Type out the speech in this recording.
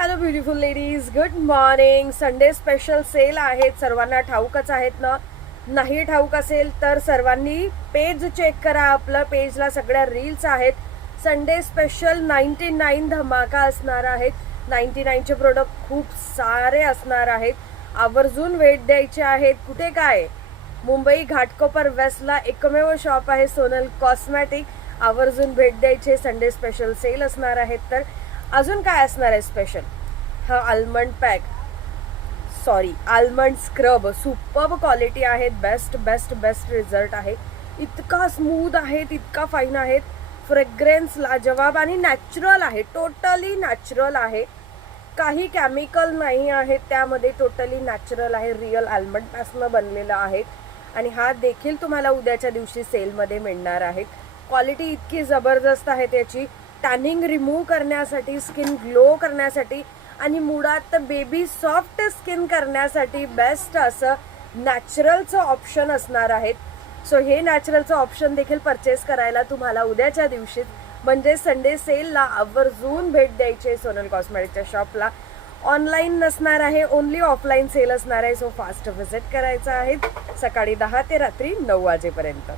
Hello beautiful ladies, good morning. Sunday special sale आहेत, सर्वांना ठाऊकच आहेत ना. नाही ठाऊक असेल तर सर्वांनी पेज चेक करा. आपलं पेजला सगळ्या रील्स आहेत. संडे स्पेशल 99 धमाका असणार आहेत. 99चे प्रोडक्ट खूप सारे असणार आहेत. आवर्जून भेट द्यायचे आहेत. कुठे काय, मुंबई घाटकोपर वेस्टला एकमेव शॉप आहे सोनल कॉस्मॅटिक. आवर्जून भेट द्यायचे. संडे स्पेशल सेल असणार आहेत. तर अजून काय असणार आहे स्पेशल? हा almond pack, almond scrub superb quality आहेत. बेस्ट बेस्ट बेस्ट रिझल्ट आहे. इतका स्मूथ आहेत, इतका फाईन आहेत. फ्रेग्रन्स लाजवाब आणि नॅचरल आहे. टोटली नॅचरल आहे. काही केमिकल नाही आहेत त्यामध्ये. टोटली नॅचरल आहे. रिअल आल्मंडपासून बनलेलं आहे. आणि हा देखील तुम्हाला उद्याच्या दिवशी सेलमध्ये मिळणार आहे. क्वालिटी इतकी जबरदस्त आहे त्याची. टॅनिंग रिमूव्ह करण्यासाठी, स्किन ग्लो करण्यासाठी आणि मुळात बेबी सॉफ्ट स्किन करण्यासाठी बेस्ट असं नॅचरलचं ऑप्शन असणार आहेत. सो हे नॅचरलचं ऑप्शन देखील परचेस करायला तुम्हाला उद्याच्या दिवशी म्हणजे संडे सेलला आवर्जून भेट द्यायची सोनल कॉस्मॅटिकच्या शॉपला. ऑनलाईन नसणार आहे, ओनली ऑफलाईन सेल असणार आहे. सो फास्ट व्हिजिट करायचं आहे सकाळी 10 ते रात्री 9 वाजेपर्यंत.